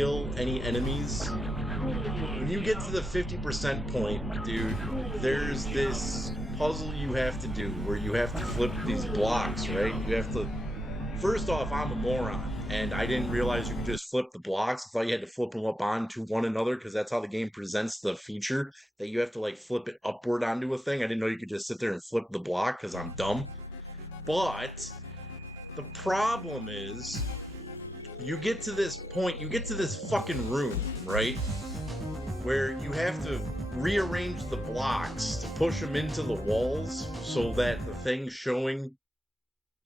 kill any enemies, when you get to the 50% point, dude, there's this puzzle you have to do where you have to flip these blocks, right? You have to. First off, I'm a moron, and I didn't realize you could just flip the blocks. I thought you had to flip them up onto one another because that's how the game presents the feature that you have to like flip it upward onto a thing. I didn't know you could just sit there and flip the block because I'm dumb. But the problem is, you get to this point, you get to this fucking room, right? Where you have to rearrange the blocks to push them into the walls so that the thing's showing.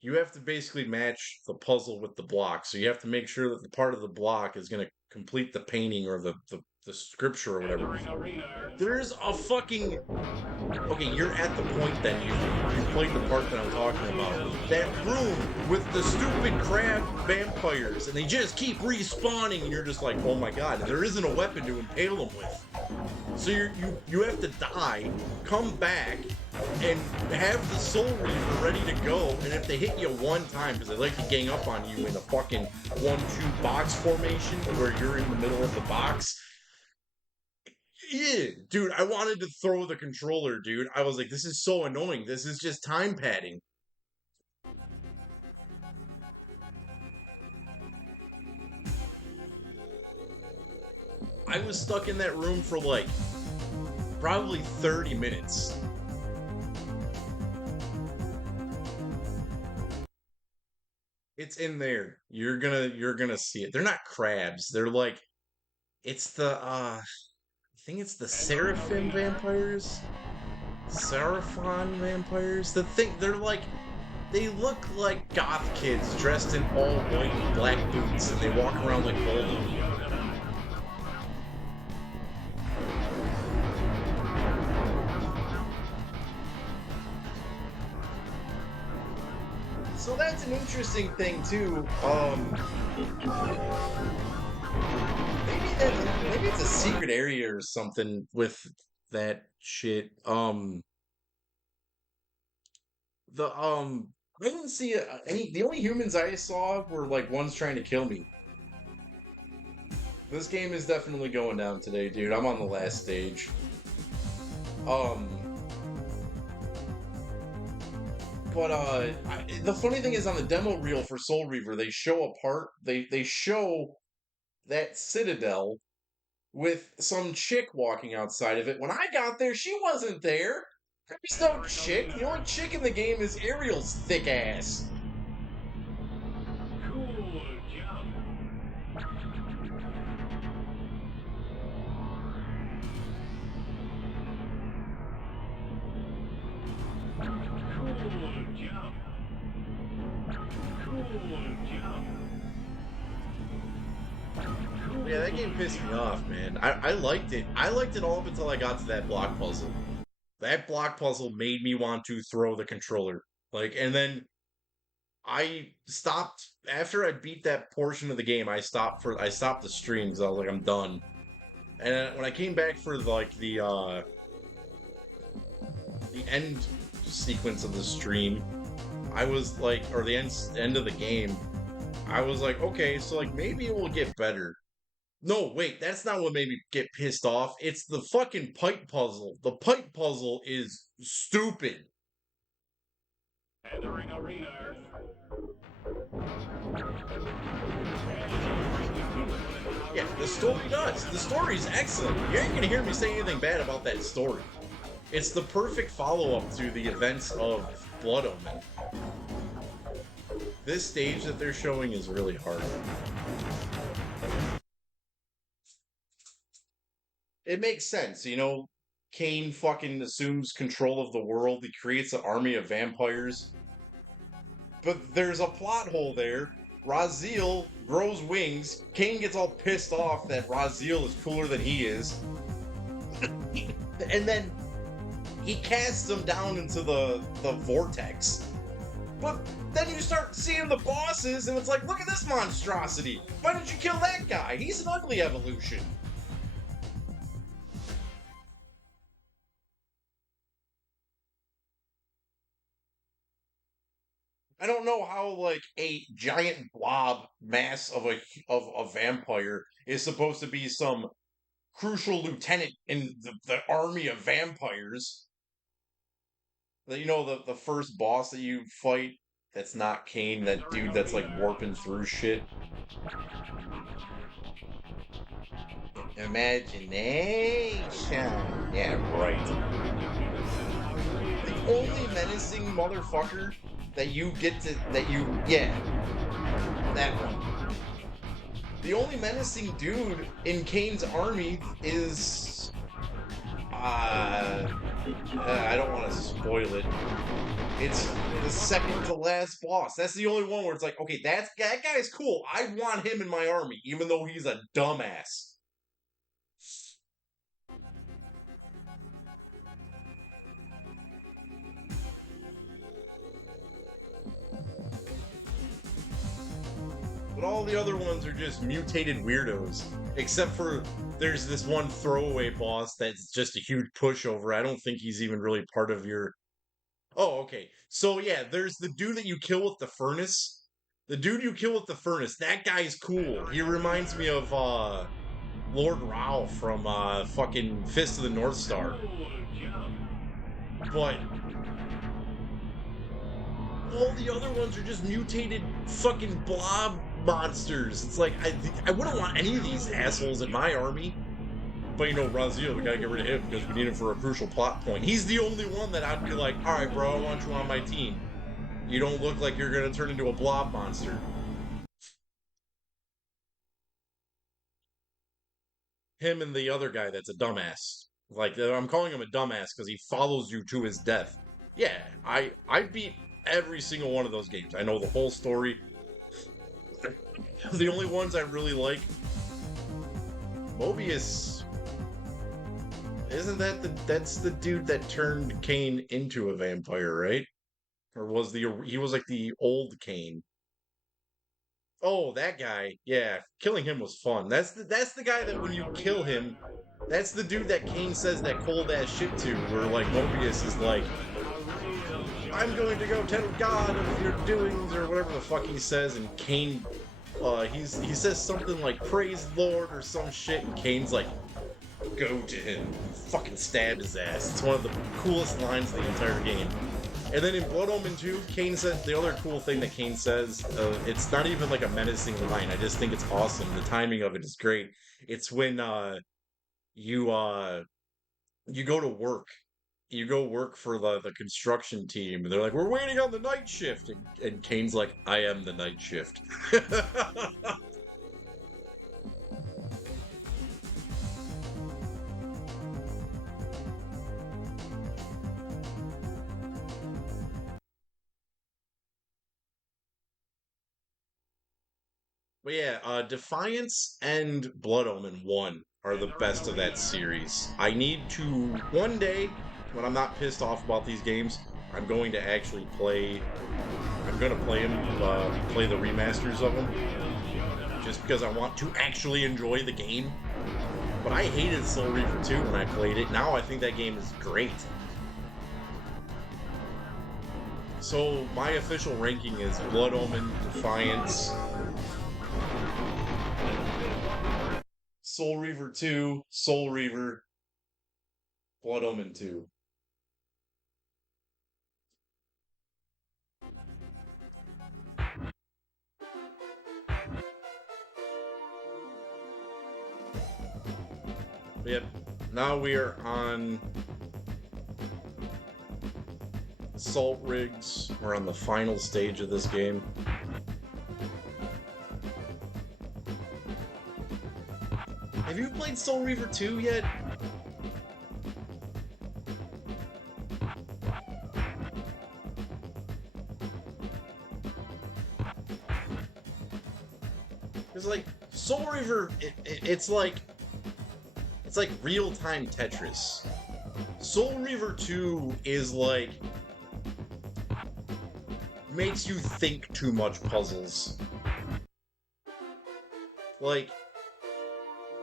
You have to basically match the puzzle with the block. So you have to make sure that the part of the block is going to complete the painting or the scripture or whatever. There's a fucking. Okay, you're at the point then. You played the part that I'm talking about. That room with the stupid crab vampires, and they just keep respawning, and you're just like, oh my god, and there isn't a weapon to impale them with. So you have to die, come back, and have the Soul Reaver ready to go. And if they hit you one time, because they like to gang up on you in a fucking 1-2 box formation where you're in the middle of the box. Yeah, dude, I wanted to throw the controller, dude. I was like, this is so annoying. This is just time padding. I was stuck in that room for like probably 30 minutes. It's in there. You're gonna see it. They're not crabs. They're like it's the I think it's the Seraphim vampires? Seraphon vampires? The thing they're like they look like goth kids dressed in all white and black boots and they walk around like Voldo. So that's an interesting thing too. Maybe it's a secret area or something with that shit. I didn't see any. The only humans I saw were like ones trying to kill me. This game is definitely going down today, dude. I'm on the last stage. Um, but the funny thing is on the demo reel for Soul Reaver, they show a part. They show that citadel with some chick walking outside of it. When I got there, she wasn't there. There's no chick. The only chick in the game is Ariel's thick ass. Yeah, that game pissed me off, man. I liked it. I liked it all up until I got to that block puzzle. That block puzzle made me want to throw the controller. Like, and then I stopped after I beat that portion of the game. I stopped the stream because I was like, I'm done. And when I came back for like the end sequence of the stream, I was like, or the end of the game, I was like, okay, so like maybe it will get better. No, wait, that's not what made me get pissed off. It's the fucking pipe puzzle. The pipe puzzle is stupid. Yeah, the story does. The story is excellent. You ain't gonna hear me say anything bad about that story. It's the perfect follow-up to the events of Blood Omen. This stage that they're showing is really hard. It makes sense, you know. Kane fucking assumes control of the world. He creates an army of vampires. But there's a plot hole there. Raziel grows wings. Kane gets all pissed off that Raziel is cooler than he is. And then he casts them down into the vortex. But then you start seeing the bosses, and it's like, look at this monstrosity. Why didn't you kill that guy? He's an ugly evolution. I don't know how like a giant blob mass of a vampire is supposed to be some crucial lieutenant in the army of vampires. That the first boss that you fight that's not Kane, that dude that's like warping through shit. Imagination. Yeah, right. The only menacing motherfucker that you get to yeah, that one. The only menacing dude in Kane's army is I don't want to spoil it. It's the second to last boss. That's the only one where it's like, okay, that guy's cool. I want him in my army, even though he's a dumbass. But all the other ones are just mutated weirdos. Except for there's this one throwaway boss that's just a huge pushover. I don't think he's even really part of your. Oh, okay. So yeah, there's the dude that you kill with the furnace. The dude you kill with the furnace, that guy's cool. He reminds me of Lord Rao from fucking Fist of the North Star. But all the other ones are just mutated fucking blob monsters. It's like I wouldn't want any of these assholes in my army. But Raziel, we gotta get rid of him because we need him for a crucial plot point. He's the only one that I'd be like, alright bro, I want you on my team. You don't look like you're gonna turn into a blob monster. Him and the other guy that's a dumbass. Like, I'm calling him a dumbass because he follows you to his death. Yeah, I beat every single one of those games. I know the whole story. The only ones I really like, Mobius. Isn't that's the dude that turned Kane into a vampire, right? Or he was like the old Kane? Oh, that guy. Yeah, killing him was fun. That's the guy that when you kill him, that's the dude that Kane says that cold ass shit to, where like Mobius is like, I'm going to go tell God of your doings, or whatever the fuck he says, and Kane he says something like praise Lord or some shit, and Kane's like, go to him, fucking stab his ass. It's one of the coolest lines of the entire game. And then in Blood Omen 2, Kane says, the other cool thing that Kane says, it's not even like a menacing line, I just think it's awesome. The timing of it is great. It's when you go to work. You go work for the construction team, and they're like, we're waiting on the night shift. And Kane's like, I am the night shift. But yeah, Defiance and Blood Omen 1 are the best of that series. I need to, one day, when I'm not pissed off about these games, I'm going to actually play, I'm going to play them, play the remasters of them, just because I want to actually enjoy the game. But I hated Soul Reaver 2 when I played it. Now I think that game is great. So my official ranking is Blood Omen, Defiance, Soul Reaver 2, Soul Reaver, Blood Omen 2. Yep. Now we are on Assault Rigs. We're on the final stage of this game. Have you played Soul Reaver 2 yet? It's like Soul Reaver. It's like real-time Tetris. Soul Reaver 2 is like makes you think too much puzzles. Like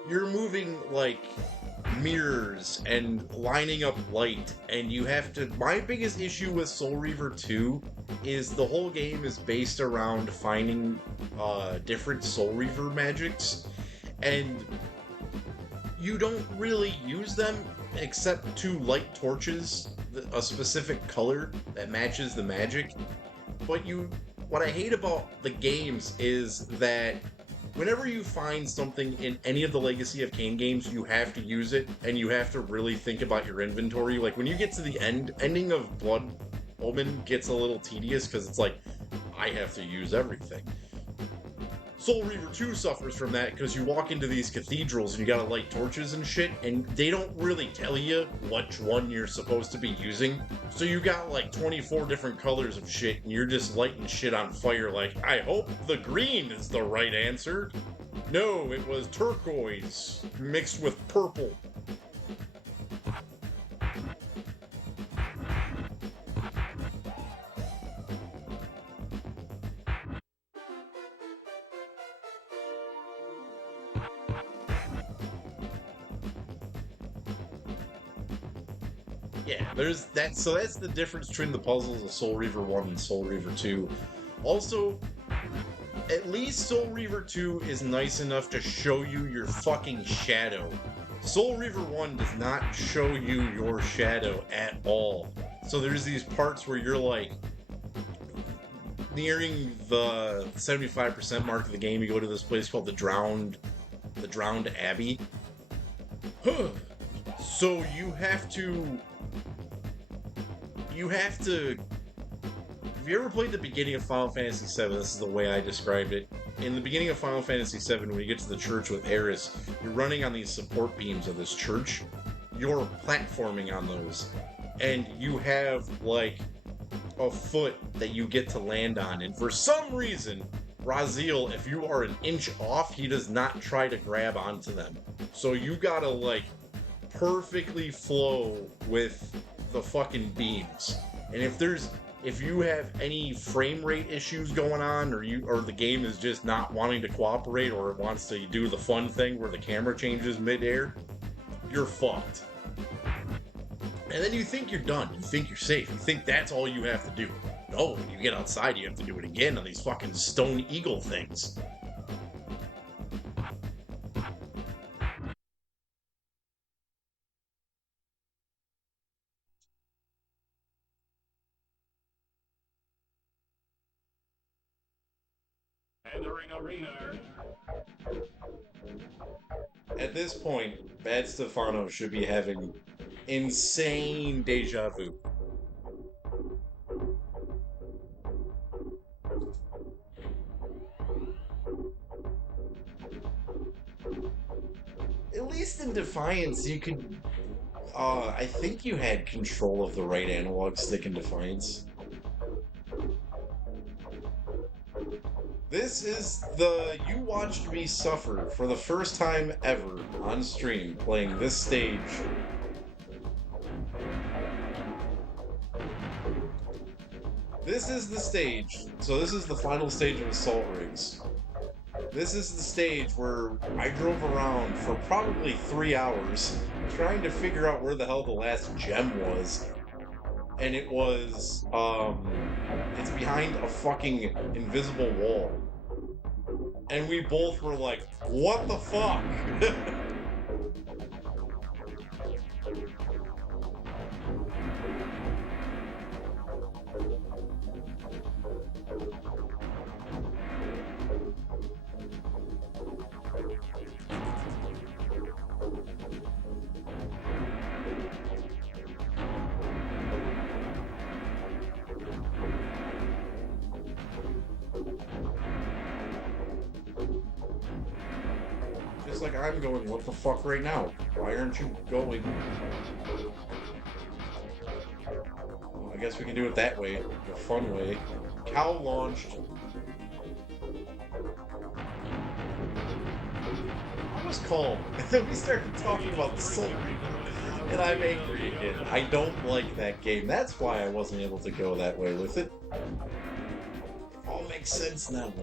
you're moving like mirrors and lining up light, and you have to. My biggest issue with Soul Reaver 2 is the whole game is based around finding different Soul Reaver magics, and you don't really use them except to light torches a specific color that matches the magic. But what I hate about the games is that whenever you find something in any of the Legacy of Kain games, you have to use it, and you have to really think about your inventory. Like, when you get to the ending of Blood Omen gets a little tedious, because it's like, I have to use everything. Soul Reaver 2 suffers from that, because you walk into these cathedrals and you gotta light torches and shit, and they don't really tell you which one you're supposed to be using. So you got like 24 different colors of shit, and you're just lighting shit on fire like, I hope the green is the right answer. No, it was turquoise mixed with purple. Yeah, there's that. So that's the difference between the puzzles of Soul Reaver 1 and Soul Reaver 2. Also, at least Soul Reaver 2 is nice enough to show you your fucking shadow. Soul Reaver 1 does not show you your shadow at all. So there's these parts where you're like nearing the 75% mark of the game. You go to this place called the Drowned Abbey. So you have to. Have you ever played the beginning of Final Fantasy VII? This is the way I described it. In the beginning of Final Fantasy VII, when you get to the church with Aeris, you're running on these support beams of this church. You're platforming on those. And you have, like, a foot that you get to land on. And for some reason, Raziel, if you are an inch off, he does not try to grab onto them. So you gotta, like, perfectly flow with the fucking beams. And if you have any frame rate issues going on, or the game is just not wanting to cooperate, or it wants to do the fun thing where the camera changes mid-air, you're fucked. And then you think you're done. You think you're safe. You think that's all you have to do. No, when you get outside, you have to do it again on these fucking stone eagle things. Entering arena. At this point, Bad Stefano should be having insane deja vu. At least in Defiance, you could. I think you had control of the right analog stick in Defiance. This is you watched me suffer for the first time ever on stream playing this stage. This is the stage. So this is the final stage of Assault Rigs. This is the stage where I drove around for probably 3 hours trying to figure out where the hell the last gem was. And it was, it's behind a fucking invisible wall. And we both were like, what the fuck? Just like I'm going, what the fuck right now? Why aren't you going? Well, I guess we can do it that way, the fun way. Cow launched. I was calm, and then we started talking about the Soul Reaver, and I'm angry again. I don't like that game. That's why I wasn't able to go that way with it. All makes sense now.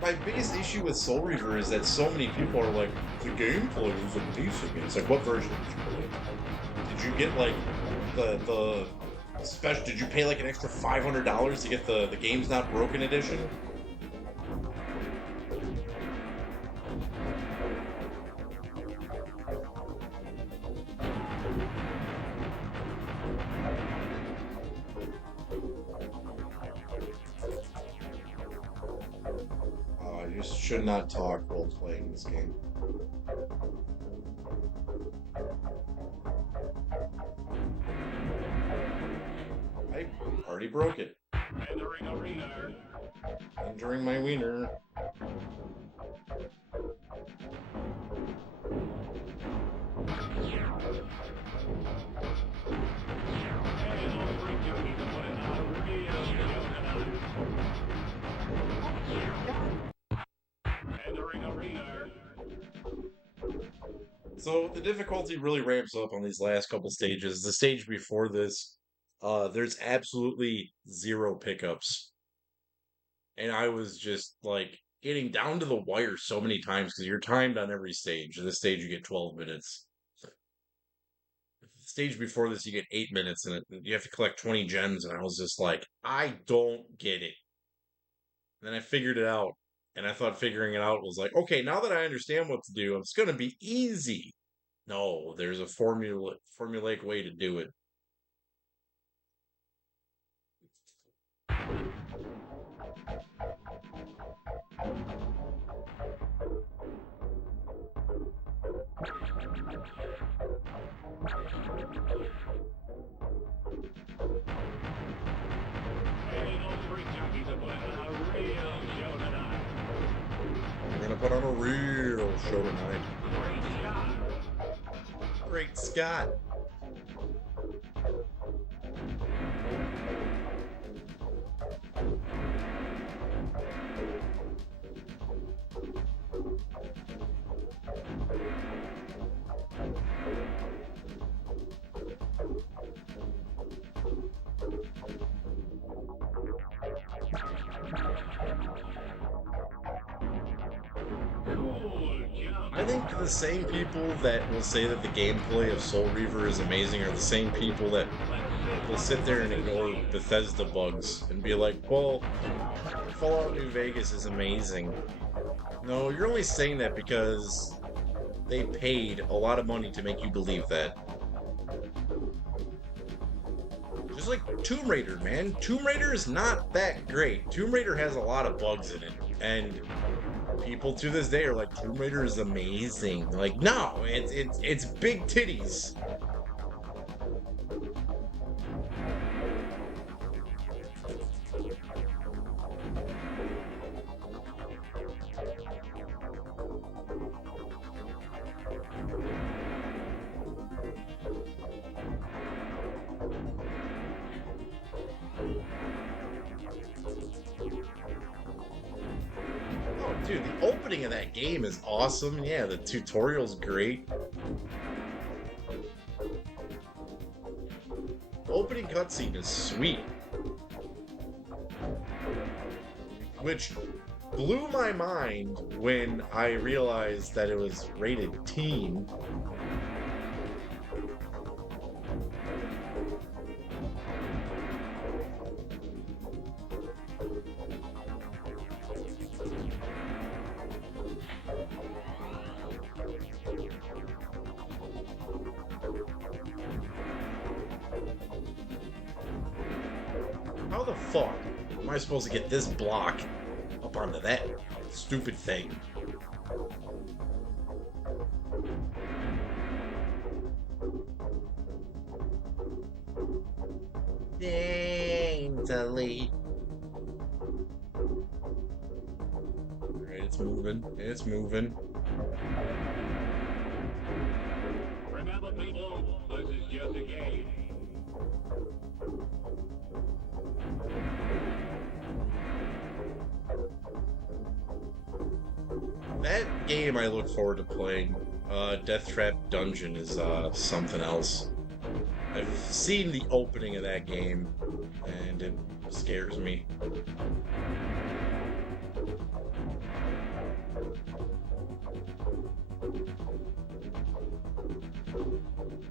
my biggest issue with Soul Reaver is that so many people are like, the gameplay is amazing. And it's like, what version did you play? Did you get like the special? Did you pay like an extra $500 to get the Game's Not Broken edition? You should not talk while playing this game. I already broke it. Entering my wiener. So the difficulty really ramps up on these last couple stages. The stage before this, there's absolutely zero pickups. And I was just like getting down to the wire so many times because you're timed on every stage. This stage you get 12 minutes. The stage before this you get 8 minutes and you have to collect 20 gems, and I was just like, I don't get it. And then I figured it out. And I thought figuring it out was like, okay, now that I understand what to do, it's gonna be easy. No, there's a formulaic way to do it. We're gonna put on a real show tonight. Great Scott. I think the same people that will say that the gameplay of Soul Reaver is amazing are the same people that will sit there and ignore Bethesda bugs and be like, well, Fallout New Vegas is amazing. No, you're only saying that because they paid a lot of money to make you believe that. Just like Tomb Raider, man. Tomb Raider is not that great. Tomb Raider has a lot of bugs in it, and people to this day are like, Tomb Raider is amazing. Like, no, it's big titties. Oh, dude, the opening of that game is awesome. Yeah, the tutorial's great. The opening cutscene is sweet. Which blew my mind when I realized that it was rated teen. How the fuck am I supposed to get this block up onto that stupid thing? Dang, delete. Alright, it's moving. It's moving. Remember, people, this is just a game. That game I look forward to playing. Death Trap Dungeon is something else. I've seen the opening of that game, and it scares me.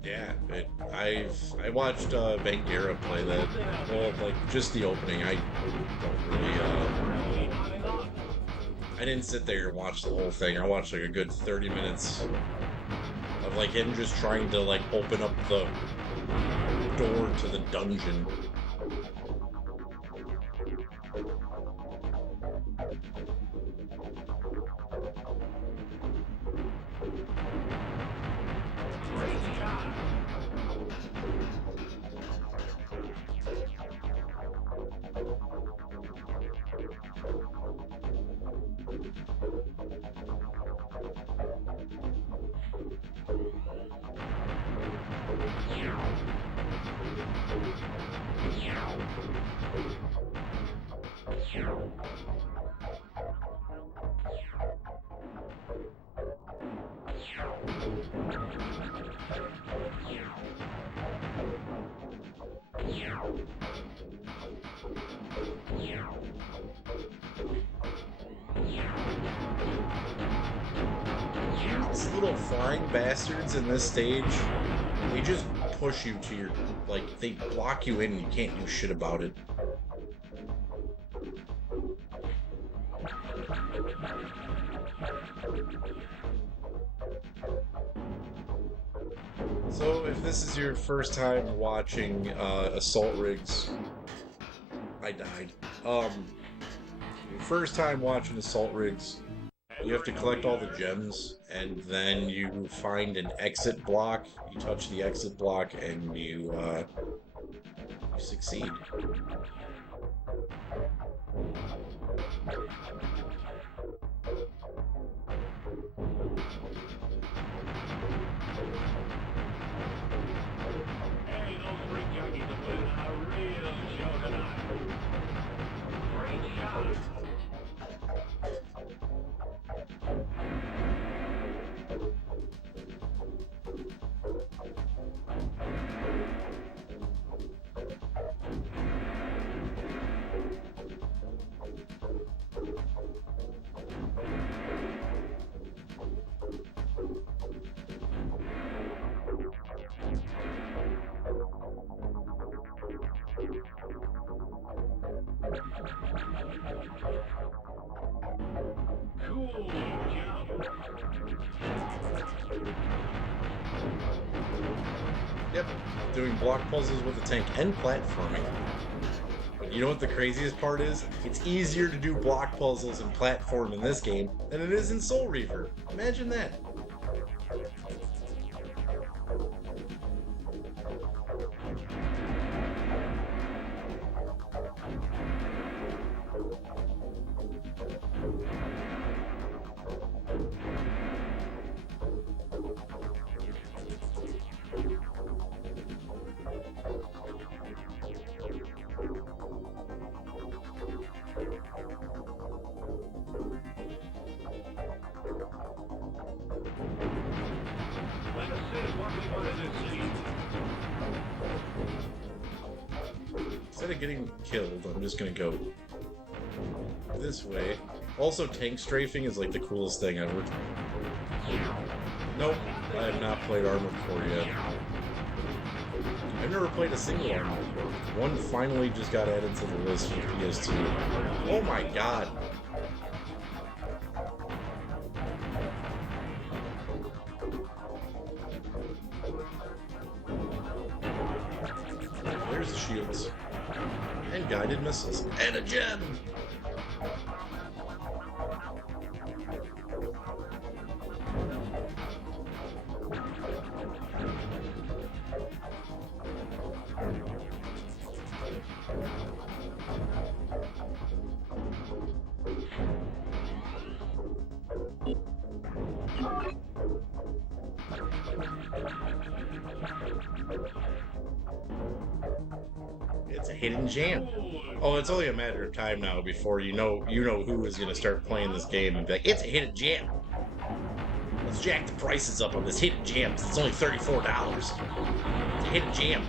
Yeah, I watched Bangera play that. Well, like just the opening. I don't really I didn't sit there and watch the whole thing. I watched like a good 30 minutes of like him just trying to like open up the door to the dungeon. These little flying bastards in this stage, they just push you to your, like, they block you in and you can't do shit about it. So if this is your first time watching Assault Rigs, I died. Your first time watching Assault Rigs, you have to collect all the gems, and then you find an exit block. You touch the exit block, and you succeed. Hey, those ring jockeys are putting on a real show tonight. Great shot. Cool jump. Yep, doing block puzzles with the tank and platforming. But you know what the craziest part is? It's easier to do block puzzles and platform in this game than it is in Soul Reaver. Imagine that. Let us see what we wanted to see. Instead of getting killed, I'm just gonna go this way. Also, tank strafing is like the coolest thing ever. Nope, I have not played Armored Core yet. I've never played a single Armored Core. One finally just got added to the list for PS2. Oh my god! There's the shields. And guided missiles. And a gem! It's a hidden gem. Oh, it's only a matter of time now before you know who is going to start playing this game and be like, it's a hidden gem. Let's jack the prices up on this hidden gem. It's only $34. It's a hidden gem.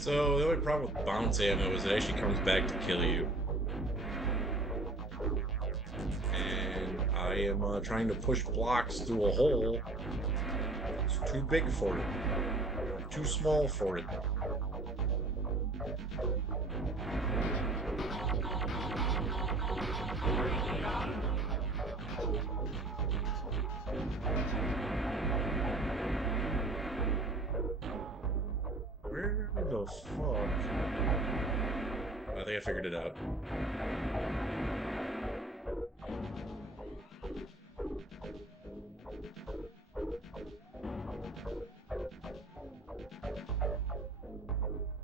So the only problem with bounce ammo is it actually comes back to kill you. And I am trying to push blocks through a hole. It's too big for it. Too small for it. Where the fuck? I think I figured it out.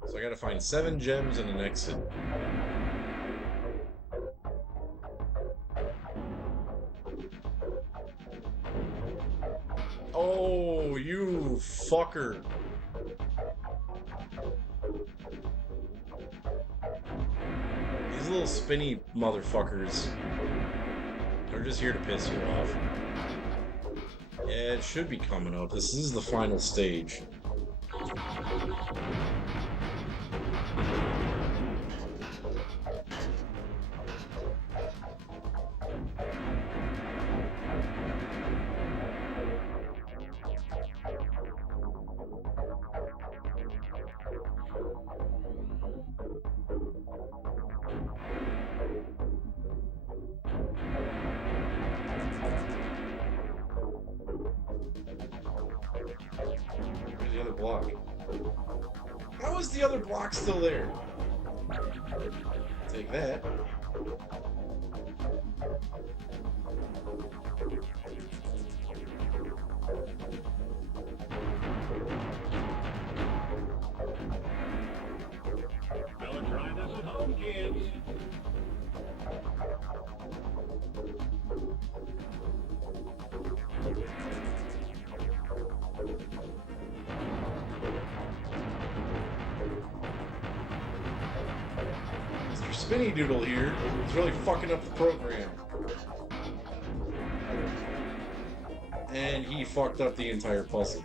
So I gotta find 7 gems and an exit. Oh, you fucker. These little spinny motherfuckers. They're just here to piss you off. Yeah, it should be coming up. This is the final stage. Where's the other block? How is the other block still there? Take that. Don't try this at home, kids. Mr. Spinny Doodle here is really fucking up the program. And he fucked up the entire puzzle.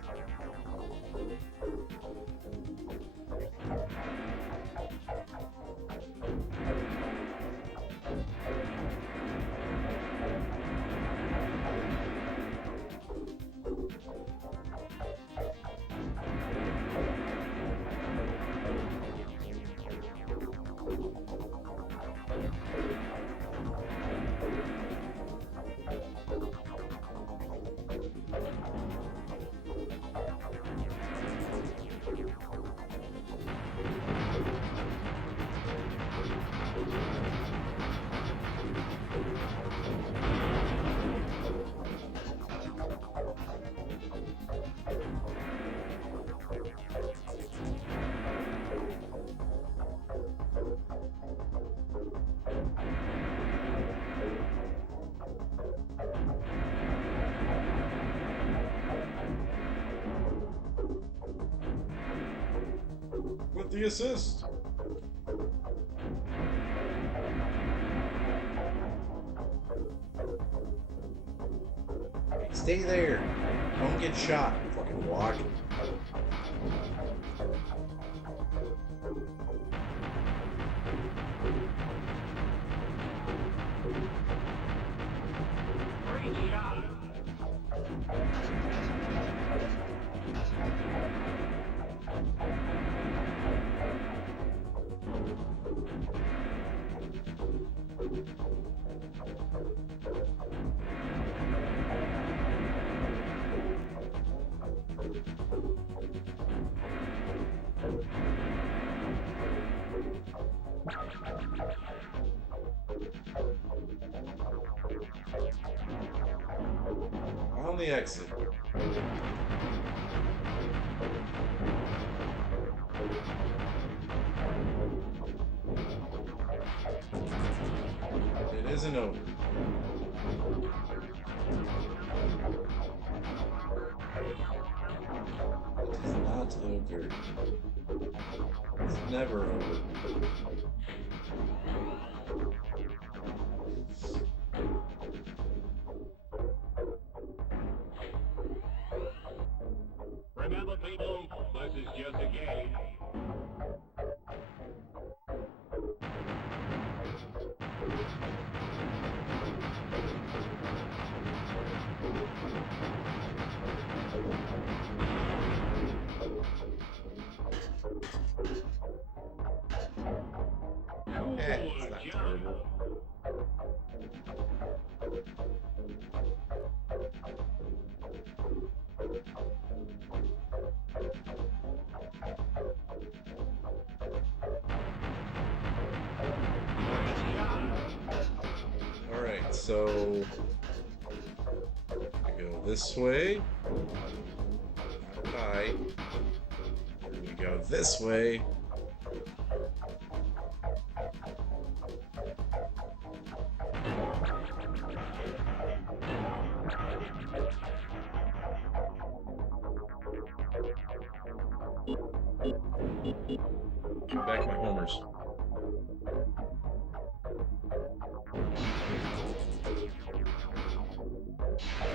With the assist. Stay there. Don't get shot, fucking block. Great shot. On the exit. It isn't over. It is not over. It's never over. Remember, people, this is just a game. It's not terrible. Alright, so we go this way. Not high. We go this way. Give back my homers.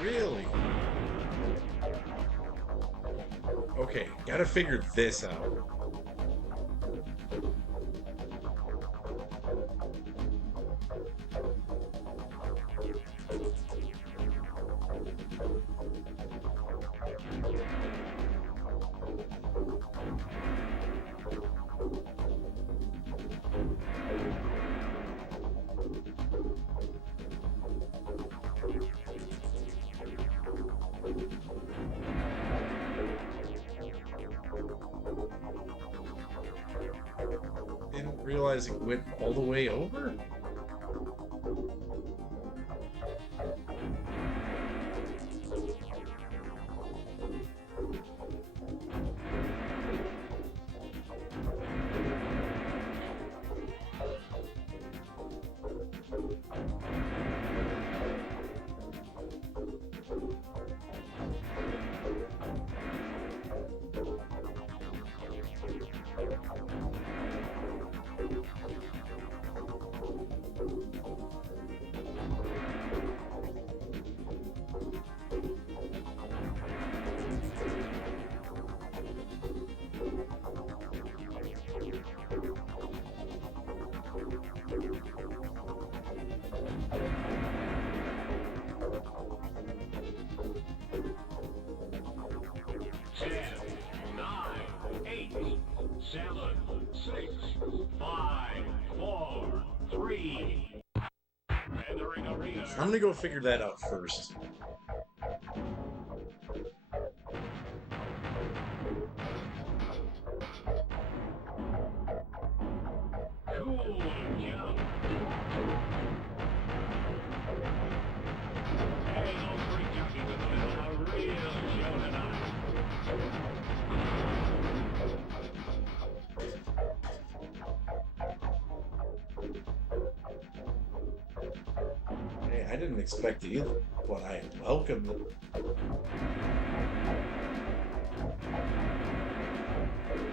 Really? Okay, gotta figure this out. Didn't realize it went all the way over? I'm gonna go figure that out first. Cool jump. Hey, those three jockeys are putting on a real show tonight. Hey, I didn't expect it either, but I welcomed it.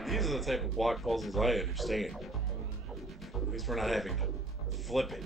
These are the type of block puzzles I understand. At least we're not having to flip it.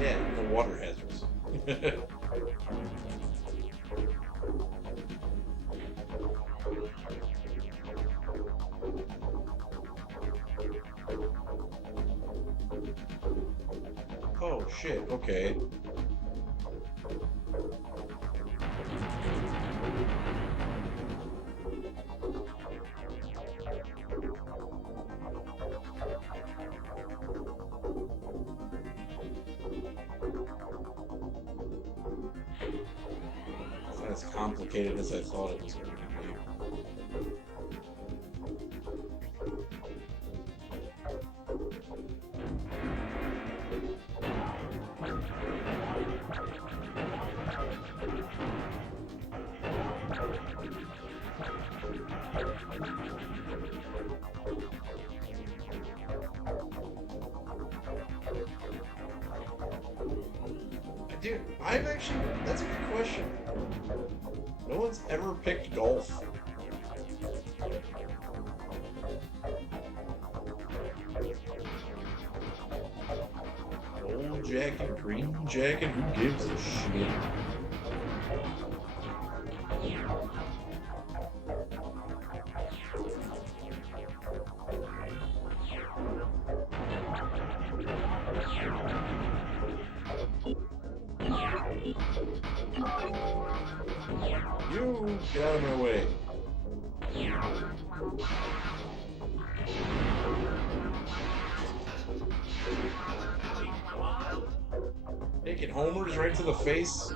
Yeah, the water hazards. Oh shit, okay. It's not as complicated as I thought it was going to be. Dude, I've actually, that's a good question. No one's ever picked golf. red jacket, green jacket, who gives a shit? You get out of my way. Taking homers right to the face.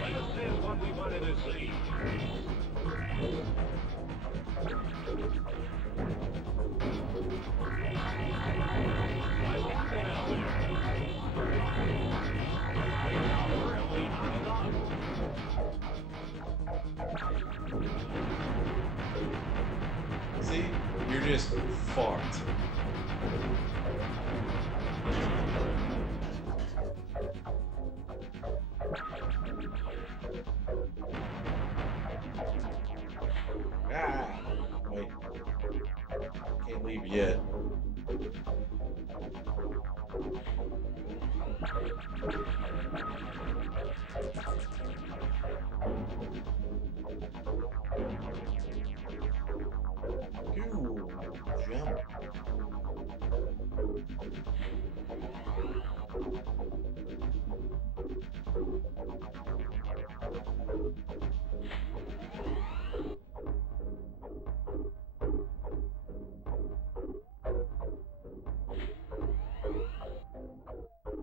Let us see what we wanted to see. Really not enough. See? You're just fucked. Ah! Wait. Can't leave yet. Ooh, jump.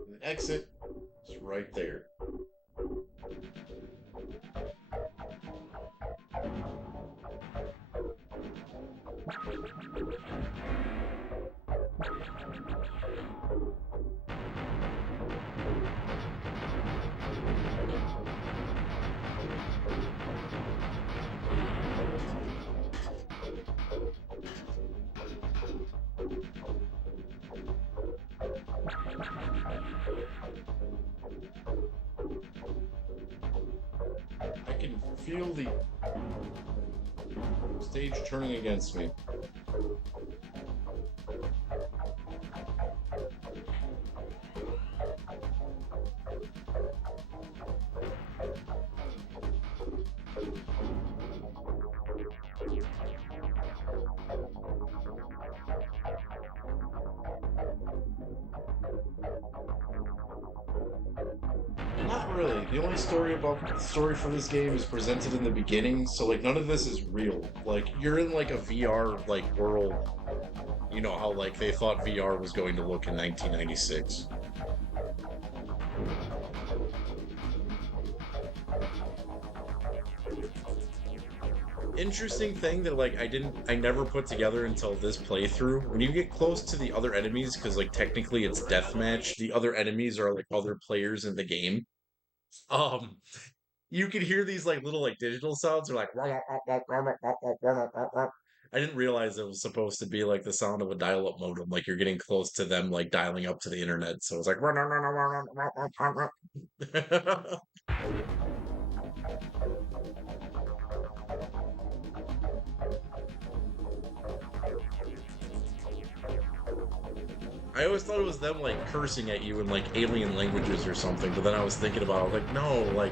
The exit is right there. I can feel the stage turning against me. Not really. The only story for this game is presented in the beginning, so like none of this is real. Like you're in like a VR like world. You know how like they thought VR was going to look in 1996. Interesting thing that like I never put together until this playthrough. When you get close to the other enemies, because like technically it's deathmatch, the other enemies are like other players in the game. Um, you can hear these like little like digital sounds. They're like I didn't realize it was supposed to be like the sound of a dial-up modem, like you're getting close to them like dialing up to the internet. So it's like I always thought it was them like cursing at you in like alien languages or something, but then I was thinking about it, I was like, no, like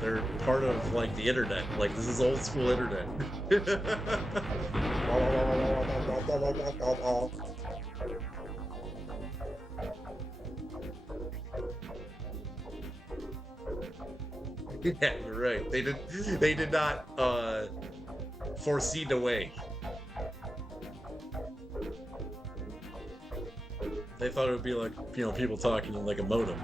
they're part of like the internet. Like this is old school internet. Yeah, you're right. They did not foresee the way. They thought it would be like, you know, people talking in like a modem.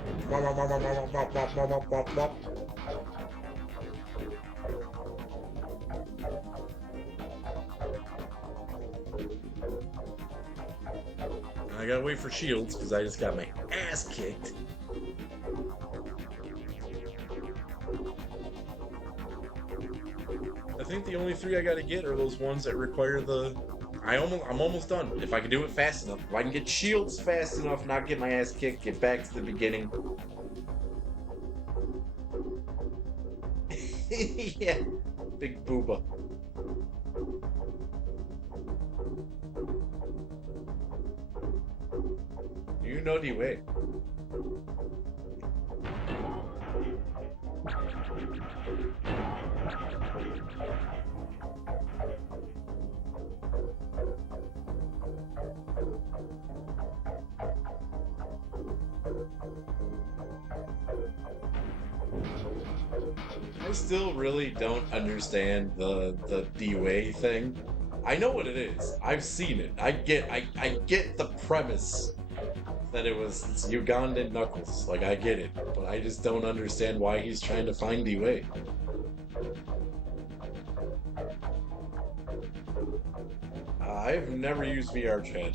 I gotta wait for shields because I just got my ass kicked. I think the only three I gotta get are those ones that require the. I'm almost done. If I can do it fast enough, if I can get shields fast enough, not get my ass kicked, get back to the beginning. Yeah, big booba. You know the way. I still really don't understand the DUA thing. I know what it is. I've seen it. I get the premise that it's Ugandan knuckles. Like I get it, but I just don't understand why he's trying to find DUA. I've never used VR chat.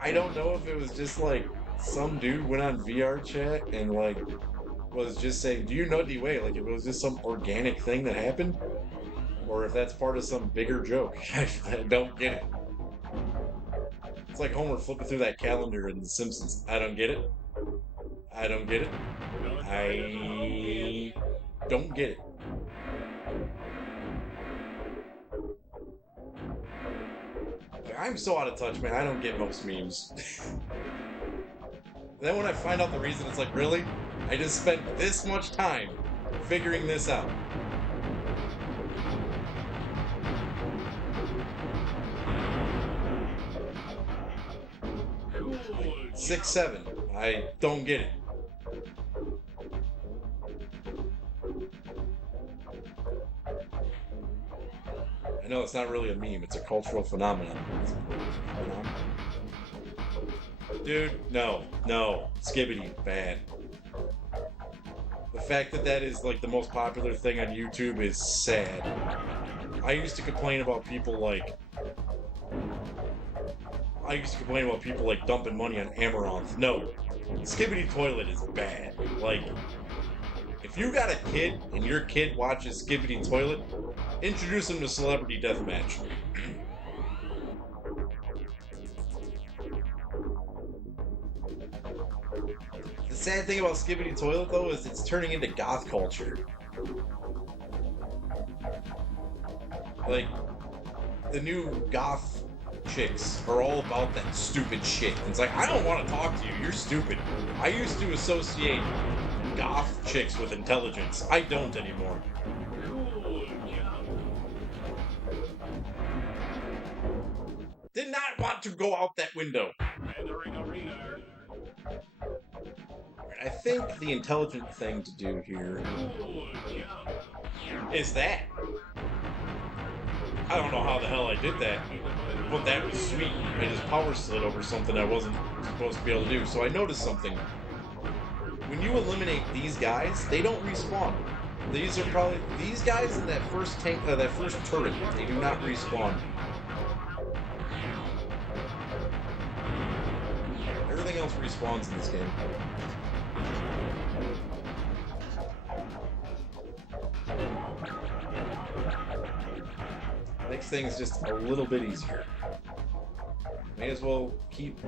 I don't know if it was just like some dude went on VR chat and like was just saying, "Do you know DUA?" Like if it was just some organic thing that happened, or if that's part of some bigger joke. I don't get it. It's like Homer flipping through that calendar in The Simpsons. I don't get it. I don't get it. I don't get it. I'm so out of touch, man. I don't get most memes. Then when I find out the reason, it's like, really? I just spent this much time figuring this out. Cool. 6-7. I don't get it. I know it's not really a meme, it's a cultural phenomenon. Dude, no, Skibbity, bad. The fact that that is like the most popular thing on YouTube is sad. I used to complain about people like dumping money on Amaranth. No, Skibbity Toilet is bad. Like, if you got a kid and your kid watches Skibbity Toilet, introduce him to Celebrity Deathmatch. The sad thing about Skibbity Toilet, though, is it's turning into goth culture. Like, the new goth chicks are all about that stupid shit. It's like, I don't want to talk to you, you're stupid. I used to associate goth chicks with intelligence. I don't anymore. Cool job. Did not want to go out that window. Entering arena. I think the intelligent thing to do here Cool job. is that. I don't know how the hell I did that, but that was sweet. I just power slid over something I wasn't supposed to be able to do. So I noticed something. When you eliminate these guys, they don't respawn. These are probably these guys in that first tank, that first turret. They do not respawn. Everything else respawns in this game. Makes things just a little bit easier. May as well keep.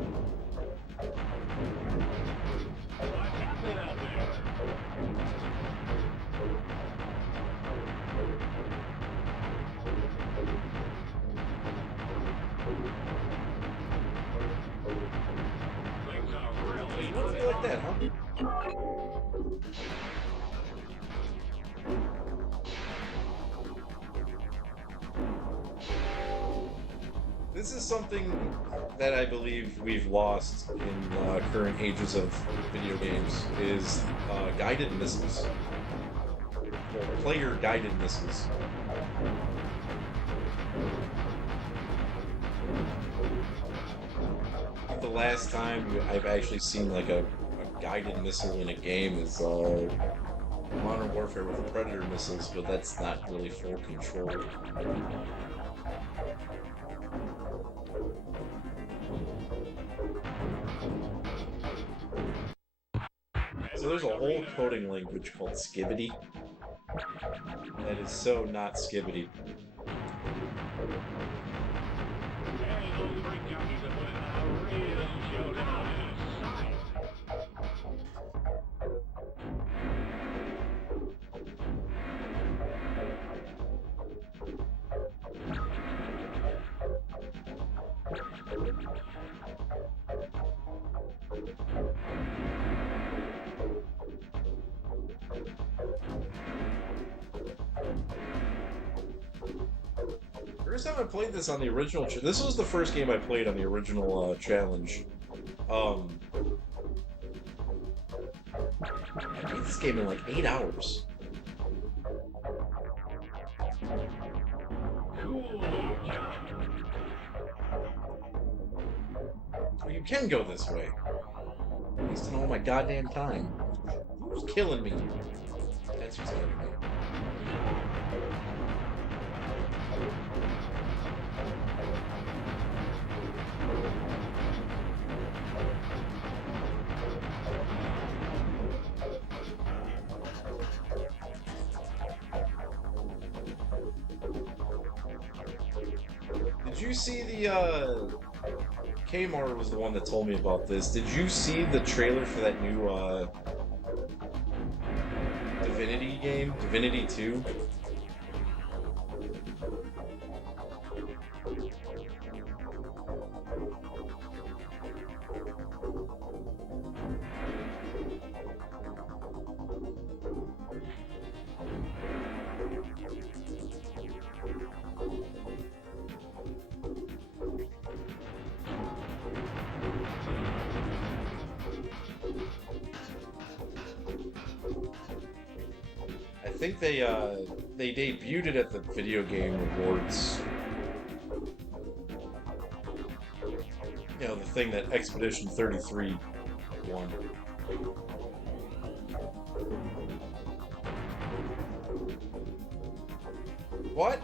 What's happening out there? Things are really You want to be like that, huh? This is something that I believe we've lost in current ages of video games is guided missiles. Well, player guided missiles. The last time I've actually seen like a guided missile in a game is Modern Warfare with Predator missiles, but that's not really full control. So there's a whole coding language called Skibbity. That is so not Skibbity. Hey, those brake jockeys are putting on a real show tonight. First time I played this on the original. This was the first game I played on the original challenge. I beat this game in like 8 hours. Cool job. Well, you can go this way. Wasting all my goddamn time. Who's killing me? That's who's killing me. Did you see the Kmart was the one that told me about this. Did you see the trailer for that new Divinity game? Divinity 2? I think they debuted it at the Video Game Awards. You know, the thing that Expedition 33 won. What?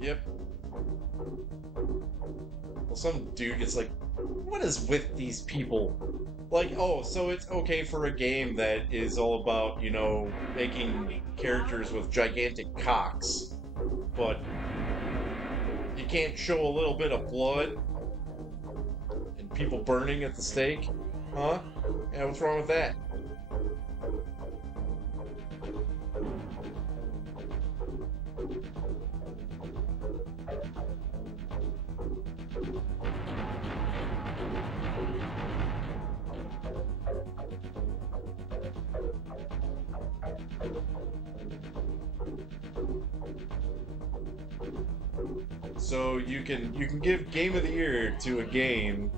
Yep. Well, some dude gets like, what is with these people? Like, oh, so it's okay for a game that is all about, you know, making characters with gigantic cocks, but you can't show a little bit of blood and people burning at the stake? Huh? Yeah, what's wrong with that? So you can give Game of the Year to a game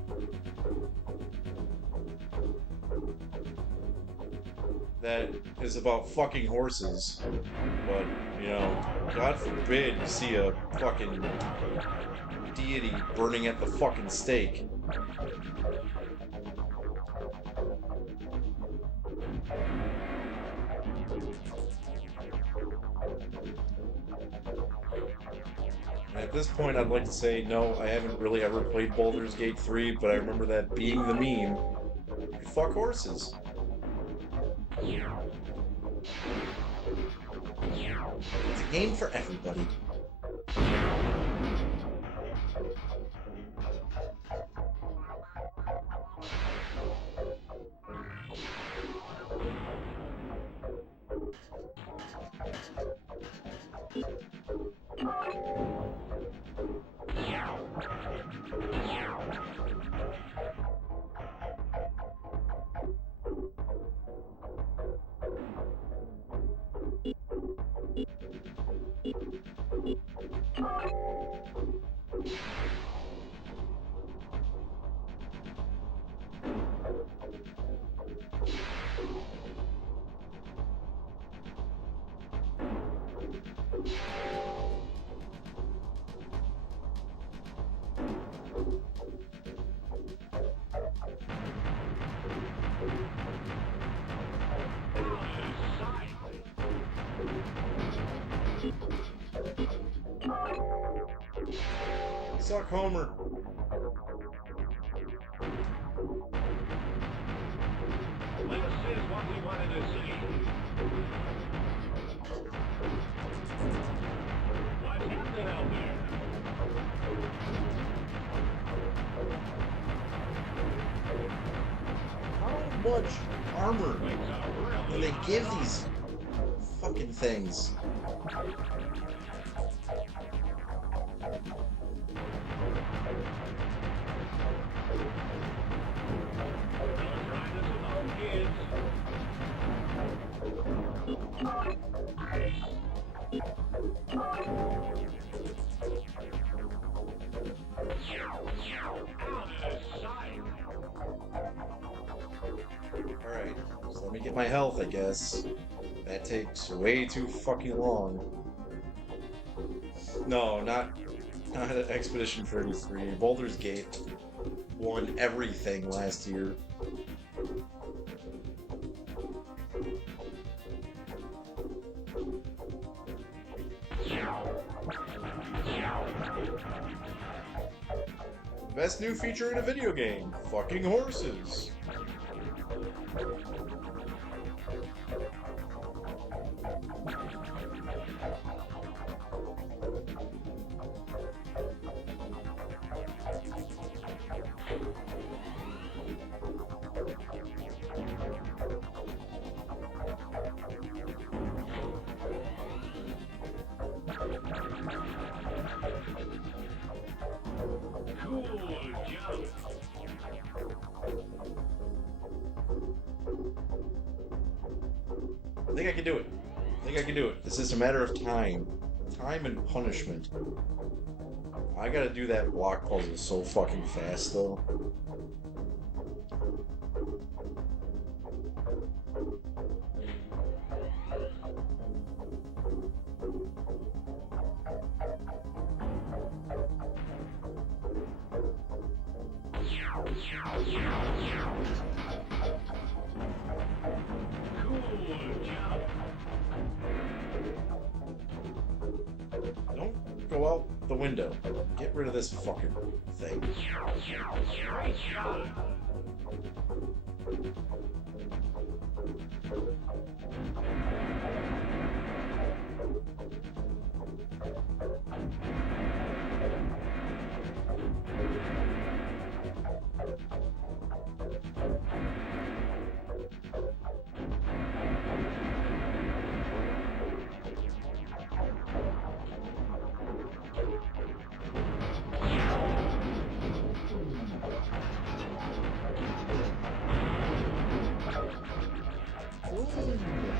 that is about fucking horses, but you know, God forbid you see a fucking deity burning at the fucking stake. At this point, I'd like to say, no, I haven't really ever played Baldur's Gate 3, but I remember that being the meme. You fuck horses. It's a game for everybody. suck, Homer. This is what we wanted to see. What's happening out there? How much armor do they give these fucking things? Alright, so let me get my health, I guess. That takes way too fucking long. No, not Expedition 33. Baldur's Gate won everything last year. Best new feature in a video game. Fucking horses. I think I can do it. I think I can do it. It's just a matter of time. Time and punishment. I gotta do that block puzzle so fucking fast, though. Don't go out the window. Get rid of this fucking thing.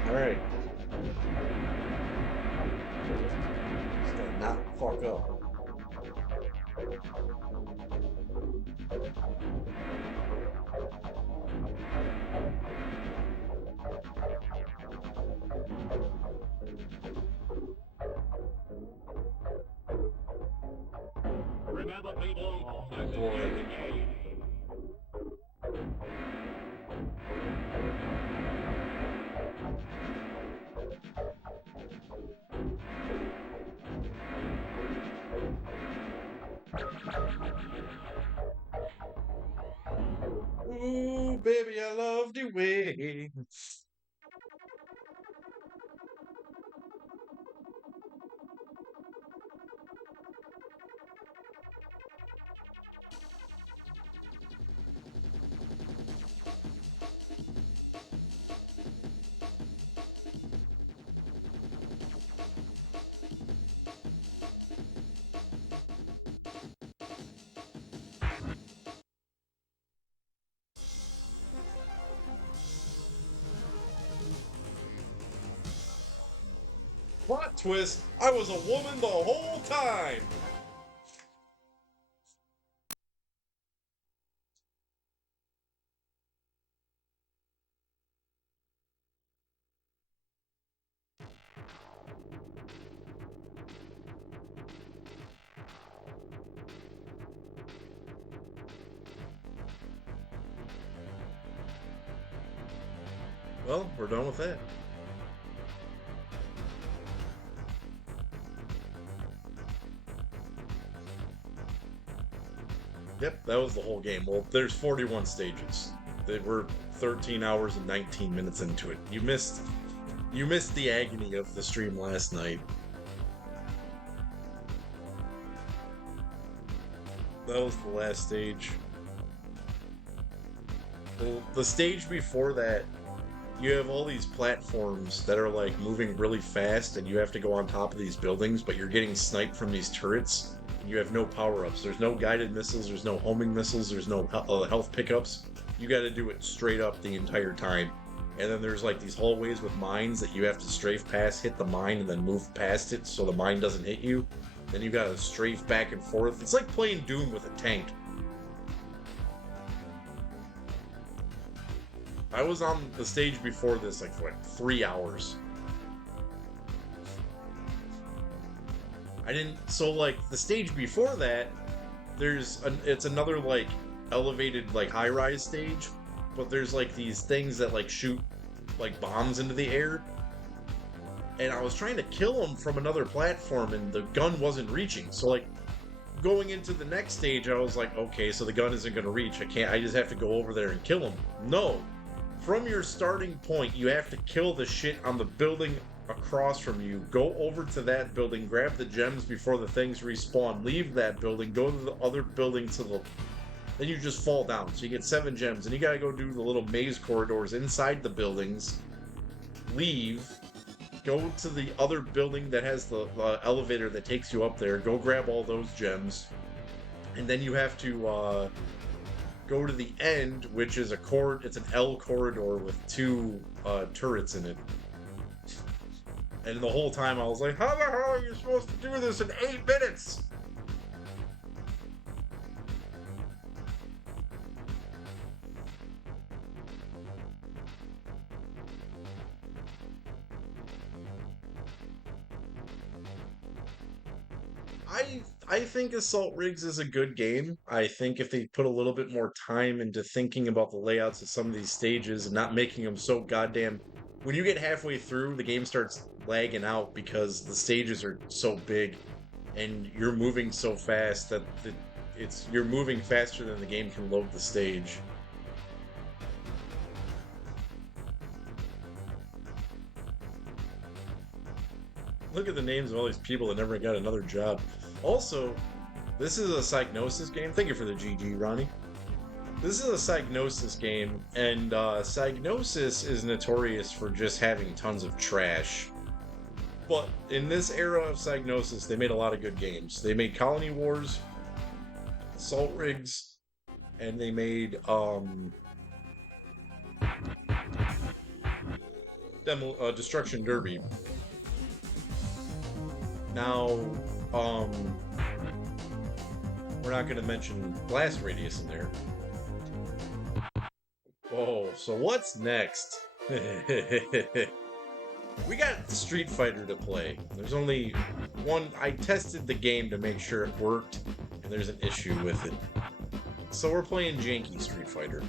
Alright. Just gotta not fuck up. Remember, people, this is Boy. the game. Ooh, baby, I love the way. Plot twist, I was a woman the whole time! Well, we're done with that. Yep, that was the whole game. Well, there's 41 stages. They were 13 hours and 19 minutes into it. You missed the agony of the stream last night. That was the last stage. Well, the stage before that, you have all these platforms that are like moving really fast, and you have to go on top of these buildings, but you're getting sniped from these turrets, and you have no power-ups. There's no guided missiles, there's no homing missiles, there's no health pickups. You got to do it straight up the entire time. And then there's like these hallways with mines that you have to strafe past, hit the mine, and then move past it so the mine doesn't hit you. Then you got to strafe back and forth. It's like playing Doom with a tank. I was on the stage before this like for 3 hours. I didn't. So like the stage before that, it's another like elevated like high-rise stage, but there's like these things that like shoot like bombs into the air, and I was trying to kill them from another platform, and the gun wasn't reaching. So like going into the next stage, I was like, okay, so the gun isn't going to reach. I just have to go over there and kill him. No. From your starting point, you have to kill the shit on the building across from you. Go over to that building, grab the gems before the things respawn, leave that building, go to the other building to the... Then you just fall down. So you get 7 gems, and you gotta go do the little maze corridors inside the buildings, leave, go to the other building that has the elevator that takes you up there, go grab all those gems, and then you have to go to the end, which is it's an L corridor with 2 turrets in it. And the whole time I was like, how the hell are you supposed to do this in 8 minutes? I think Assault Rigs is a good game. I think if they put a little bit more time into thinking about the layouts of some of these stages and not making them so goddamn... When you get halfway through, the game starts lagging out because the stages are so big and you're moving so fast that you're moving faster than the game can load the stage. Look at the names of all these people that never got another job. Also, this is a Psygnosis game. Thank you for the GG, Ronnie. This is a Psygnosis game, and Psygnosis is notorious for just having tons of trash. But in this era of Psygnosis, they made a lot of good games. They made Colony Wars, Assault Rigs, and they made Destruction Derby. Now, we're not going to mention Blast Radius in there. Oh, so what's next? We got Street Fighter to play. There's only one. I tested the game to make sure it worked, and there's an issue with it. So we're playing janky Street Fighter.